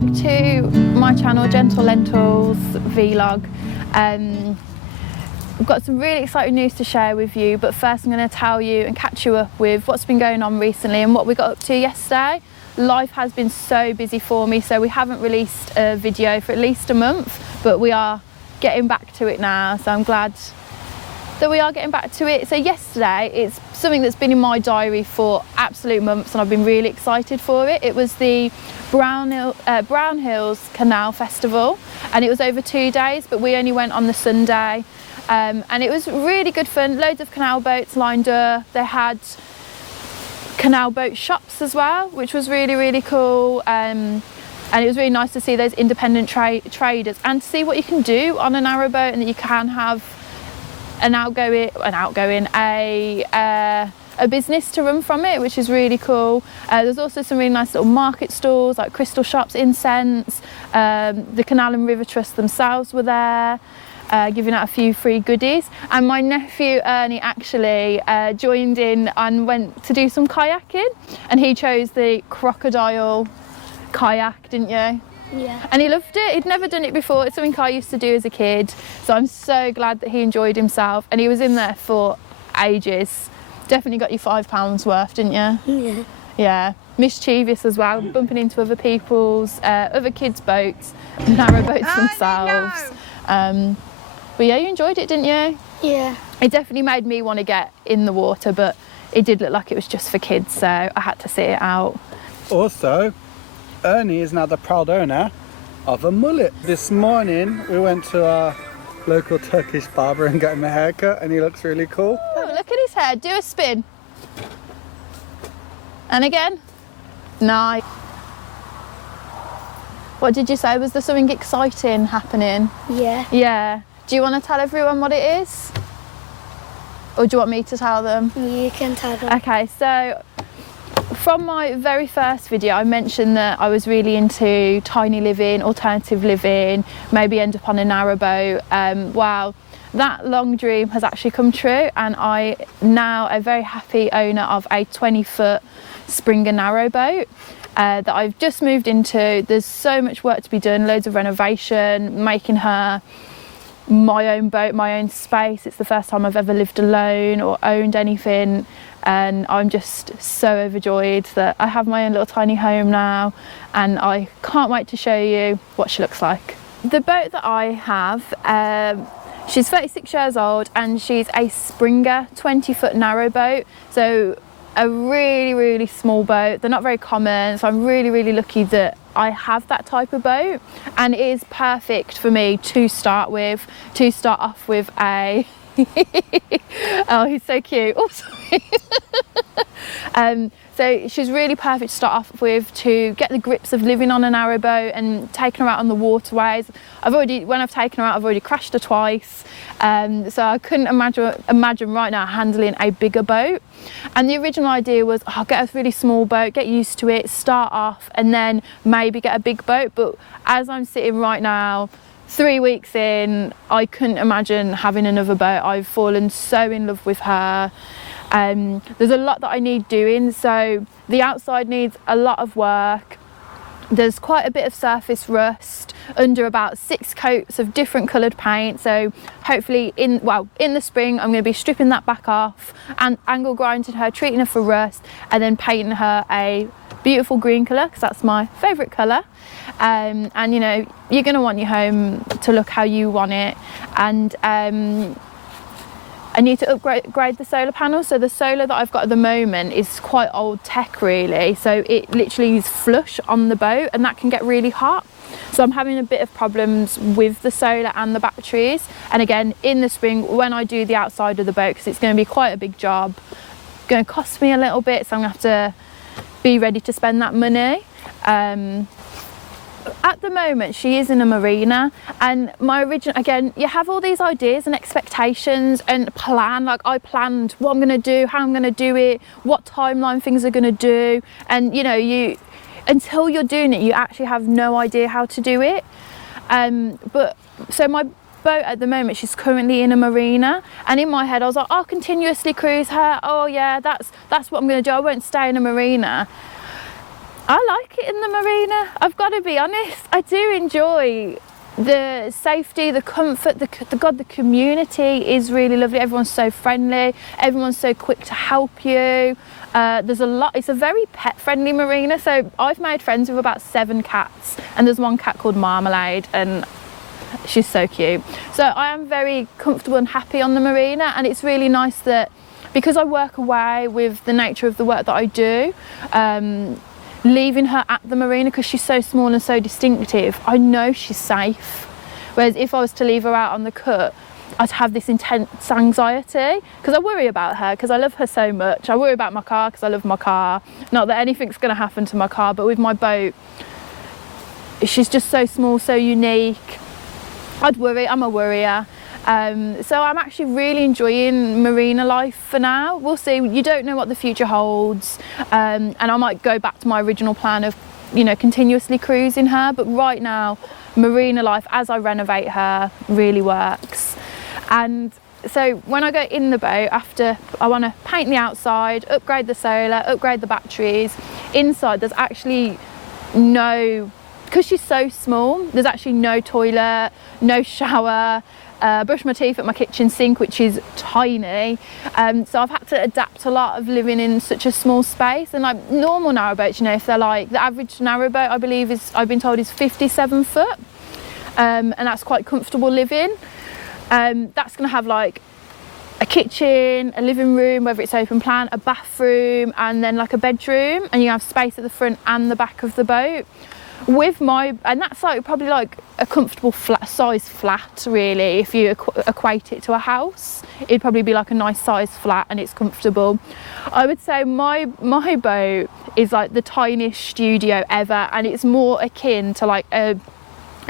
back to my channel, Gentle Lentils Vlog. I've got some really exciting news to share with you, but first I'm going to tell you and catch you up with what's been going on recently and what we got up to yesterday. Life has been so busy for me, so we haven't released a video for at least a month, but we are getting back to it now, so I'm glad that we are getting back to it. So yesterday, it's something that's been in my diary for absolute months and I've been really excited for it. It was the Brown Hills Canal Festival, and it was over 2 days, but we only went on the Sunday. And it was really good fun. Loads of canal boats lined up. They had canal boat shops as well, which was really, really cool. And it was really nice to see those independent traders and to see what you can do on a narrowboat, and that you can have a business to run from it, which is really cool. There's also some really nice little market stalls like crystal shops, incense. The Canal and River Trust themselves were there, giving out a few free goodies. And my nephew Ernie actually joined in and went to do some kayaking, and he chose the crocodile kayak, didn't you? Yeah. And he loved it. He'd never done it before. It's something I used to do as a kid, so I'm so glad that he enjoyed himself, and he was in there for ages. Definitely got you £5 worth, didn't you? Yeah. Yeah. Mischievous as well, bumping into other people's, other kids' boats, narrow boats themselves. But yeah, you enjoyed it, didn't you? Yeah. It definitely made me want to get in the water, but it did look like it was just for kids, so I had to see it out. Also, Ernie is now the proud owner of a mullet. This morning we went to our local Turkish barber and got him a haircut, and he looks really cool. Oh, look at his hair. Do a spin. And again. Nice. What did you say? Was there something exciting happening? Yeah. Yeah. Do you want to tell everyone what it is? Or do you want me to tell them? You can tell them. Okay, so from my very first video, I mentioned that I was really into tiny living, alternative living, maybe end up on a narrowboat. Well, that long dream has actually come true, and I now a very happy owner of a 20-foot Springer narrowboat that I've just moved into. There's so much work to be done, loads of renovation, making her my own boat, my own space. It's the first time I've ever lived alone or owned anything, and I'm just so overjoyed that I have my own little tiny home now, and I can't wait to show you what she looks like. The boat that I have, she's 36 years old, and she's a Springer 20-foot narrowboat, so a really, really small boat. They're not very common, so I'm really, really lucky that I have that type of boat, and it is perfect for me to start off with a oh, he's so cute. Oh, sorry. So she's really perfect to start off with, to get the grips of living on a narrowboat and taking her out on the waterways. When I've taken her out, I've already crashed her twice, so I couldn't imagine right now handling a bigger boat. And the original idea was, oh, get a really small boat, get used to it, start off, and then maybe get a big boat. But as I'm sitting right now, 3 weeks in, I couldn't imagine having another boat. I've fallen so in love with her. There's a lot that I need doing, so the outside needs a lot of work. There's quite a bit of surface rust under about 6 coats of different coloured paint, so hopefully in the spring I'm going to be stripping that back off and angle grinding her, treating her for rust, and then painting her a beautiful green colour, because that's my favourite colour. And you know, you're going to want your home to look how you want it, and I need to upgrade the solar panel. So the solar that I've got at the moment is quite old tech really, so it literally is flush on the boat, and that can get really hot. So I'm having a bit of problems with the solar and the batteries. And again, in the spring when I do the outside of the boat, because it's going to be quite a big job, going to cost me a little bit, so I'm going to have to be ready to spend that money. At the moment she is in a Marina, and my original, again, you have all these ideas and expectations and plan, like I planned what I'm going to do, how I'm going to do it, what timeline things are going to do, and you know, until you're doing it you actually have no idea how to do it. But so my boat at the moment, she's currently in a Marina, and in my head I was like, I'll continuously cruise her, oh yeah, that's what I'm going to do, I won't stay in a Marina. I like it in the marina. I've got to be honest. I do enjoy the safety, the comfort, the community is really lovely. Everyone's so friendly. Everyone's so quick to help you. There's a lot. It's a very pet-friendly marina. So I've made friends with about 7 cats, and there's one cat called Marmalade, and she's so cute. So I am very comfortable and happy on the marina, and it's really nice that because I work away with the nature of the work that I do, leaving her at the marina because she's so small and so distinctive, I know she's safe. Whereas if I was to leave her out on the cut, I'd have this intense anxiety because I worry about her because I love her so much. I worry about my car because I love my car. Not that anything's going to happen to my car, but with my boat, she's just so small, so unique. I'd worry. I'm a worrier. So I'm actually really enjoying marina life for now. We'll see. You don't know what the future holds, and I might go back to my original plan of, you know, continuously cruising her. But right now, marina life as I renovate her really works. And so when I go in the boat, after I want to paint the outside, upgrade the solar, upgrade the batteries. Inside, there's actually no, because she's so small, there's actually no toilet, no shower. Brush my teeth at my kitchen sink, which is tiny, so I've had to adapt a lot of living in such a small space. And like normal narrowboats, you know, if they're like the average narrowboat, I believe is, I've been told, is 57 foot, and that's quite comfortable living. That's going to have like a kitchen, a living room, whether it's open plan, a bathroom, and then like a bedroom, and you have space at the front and the back of the boat. With my, and that's like probably like a comfortable size flat really, if you equate it to a house, it'd probably be like a nice size flat and it's comfortable. I would say my boat is like the tiniest studio ever, and it's more akin to like a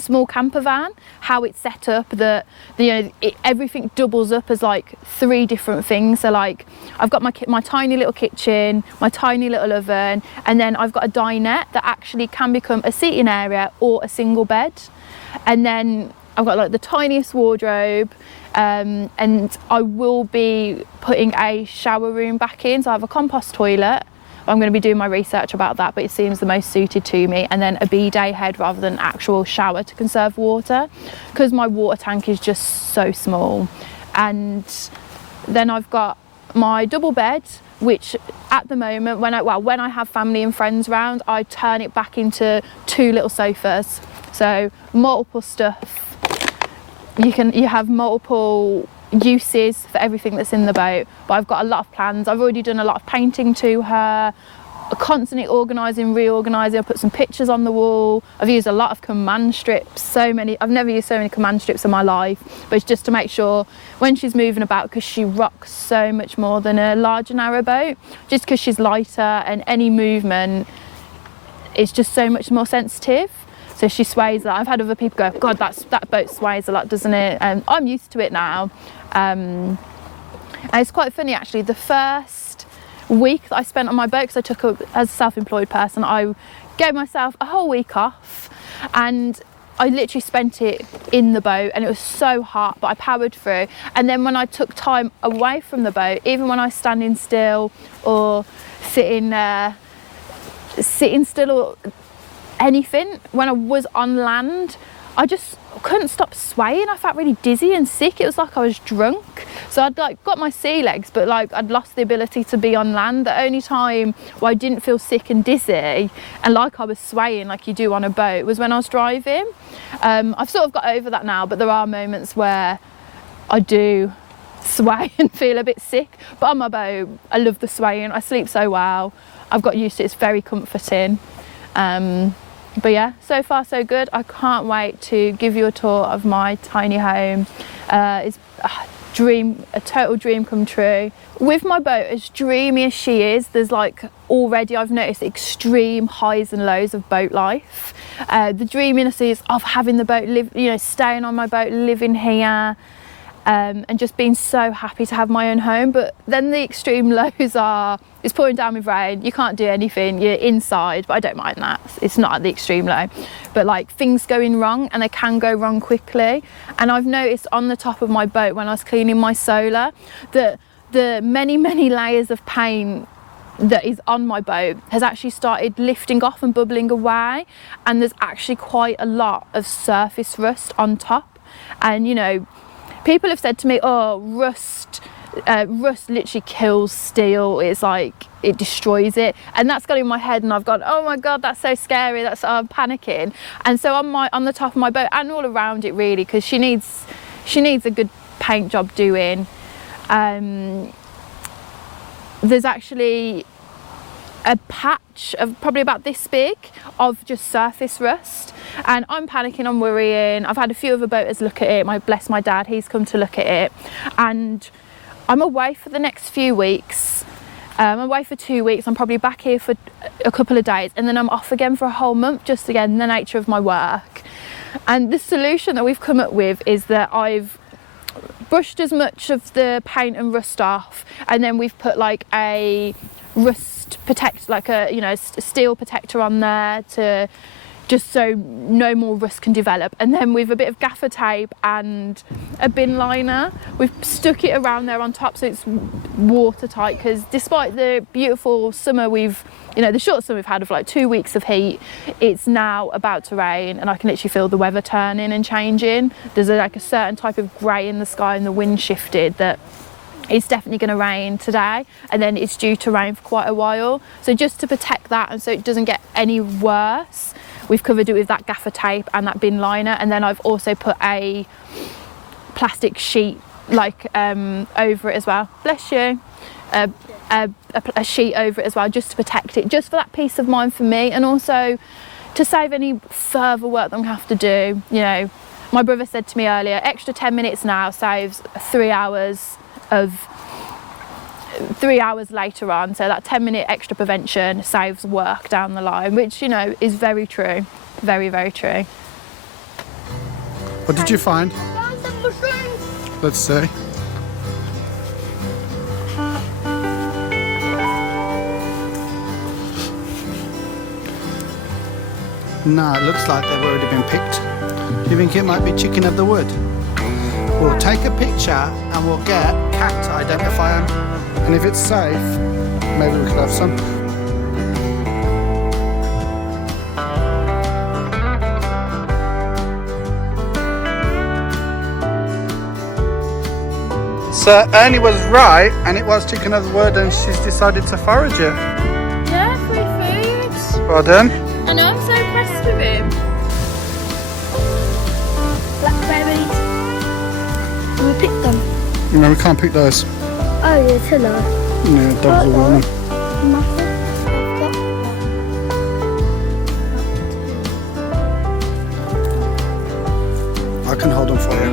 small camper van, how it's set up, that you know, everything doubles up as like 3 different things. So like I've got my tiny little kitchen, my tiny little oven, and then I've got a dinette that actually can become a seating area or a single bed. And then I've got like the tiniest wardrobe, and I will be putting a shower room back in. So I have a compost toilet. I'm going to be doing my research about that, but it seems the most suited to me. And then a bidet head rather than actual shower to conserve water, because my water tank is just so small. And then I've got my double bed, which at the moment, when I have family and friends around, I turn it back into 2 little sofas. So multiple stuff. You have multiple uses for everything that's in the boat. But I've got a lot of plans. I've already done a lot of painting to her, constantly organising, reorganising. I put some pictures on the wall. I've used a lot of command strips, I've never used so many command strips in my life, but it's just to make sure when she's moving about, because she rocks so much more than a larger narrowboat, just because she's lighter and any movement is just so much more sensitive. So she sways a lot. I've had other people go, God, that boat sways a lot, doesn't it? I'm used to it now. And it's quite funny actually, the first week that I spent on my boat, because I took up as a self-employed person, I gave myself a whole week off, and I literally spent it in the boat, and it was so hot, but I powered through. And then when I took time away from the boat, even when I was standing still or sitting still or anything, when I was on land, I just couldn't stop swaying. I felt really dizzy and sick. It was like I was drunk. So I'd like got my sea legs, but like I'd lost the ability to be on land. The only time where I didn't feel sick and dizzy and like I was swaying like you do on a boat was when I was driving. I've sort of got over that now, but there are moments where I do sway and feel a bit sick. But on my boat, I love the swaying. I sleep so well. I've got used to it. It's very comforting. But yeah, so far so good. I can't wait to give you a tour of my tiny home. It's a total dream come true. With my boat, as dreamy as she is, there's like already I've noticed extreme highs and lows of boat life. The dreaminess is of having the boat staying on my boat, living here, and just being so happy to have my own home. But then the extreme lows are, it's pouring down with rain, you can't do anything, you're inside, but I don't mind that. It's not at the extreme low, but like things going wrong, and they can go wrong quickly. And I've noticed on the top of my boat when I was cleaning my solar that the many layers of paint that is on my boat has actually started lifting off and bubbling away, and there's actually quite a lot of surface rust on top. And you know, people have said to me, oh, rust literally kills steel. It's like it destroys it, and that's got in my head, and I've gone, oh my god, that's so scary, I'm panicking. And so on the top of my boat and all around it really, because she needs a good paint job doing, there's actually a patch of probably about this big of just surface rust, and I'm panicking, I'm worrying. I've had a few other boaters look at it. Bless my dad, he's come to look at it, and I'm away for the next few weeks. I'm away for 2 weeks. I'm probably back here for a couple of days, and then I'm off again for a whole month, just again the nature of my work. And the solution that we've come up with is that I've brushed as much of the paint and rust off, and then we've put like a rust protect, like a steel protector on there, to just so no more rust can develop. And then with a bit of gaffer tape and a bin liner, we've stuck it around there on top so it's watertight, because despite the beautiful summer the short summer we've had of like 2 weeks of heat, it's now about to rain, and I can literally feel the weather turning and changing. There's like a certain type of grey in the sky, and the wind shifted that it's definitely going to rain today, and then it's due to rain for quite a while. So just to protect that and so it doesn't get any worse, we've covered it with that gaffer tape and that bin liner, and then I've also put a plastic sheet like over it as well. Bless you. A sheet over it as well, just to protect it, just for that peace of mind for me, and also to save any further work that I'm going to have to do. You know, my brother said to me earlier, extra 10 minutes now saves 3 hours later on, so that 10-minute extra prevention saves work down the line, which is very true, very, very true. What did you find? Let's see. No, it looks like they've already been picked. Do you think it might be chicken of the wood? We'll take a picture and we'll get Cat to identify them. And if it's safe, maybe we could have some. So Ernie was right, and it was chicken of the wood, and she's decided to forage it. Yeah, free food. Well done. I know, I'm so impressed with him. Blackberries. Can we pick them? No, we can't pick those. Oh, yeah, too low. Yeah, dogs will want them. I can hold them for you.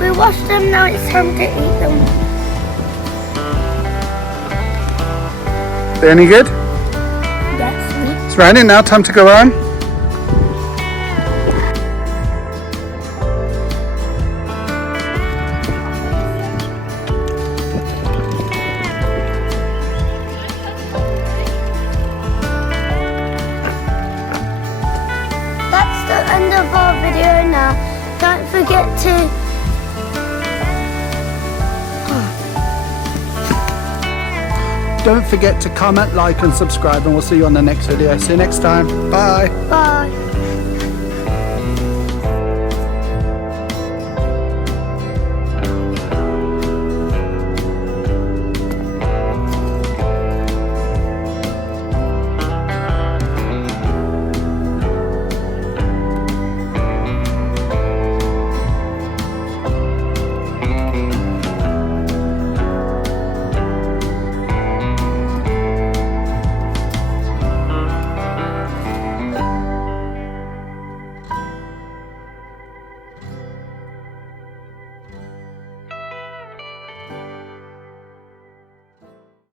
We washed them, now it's time to eat them. They any good? Yes. It's raining now, time to go home. That's the end of our video now. Don't forget to Don't forget to comment, like and subscribe, and we'll see you on the next video. See you next time. Bye. bye.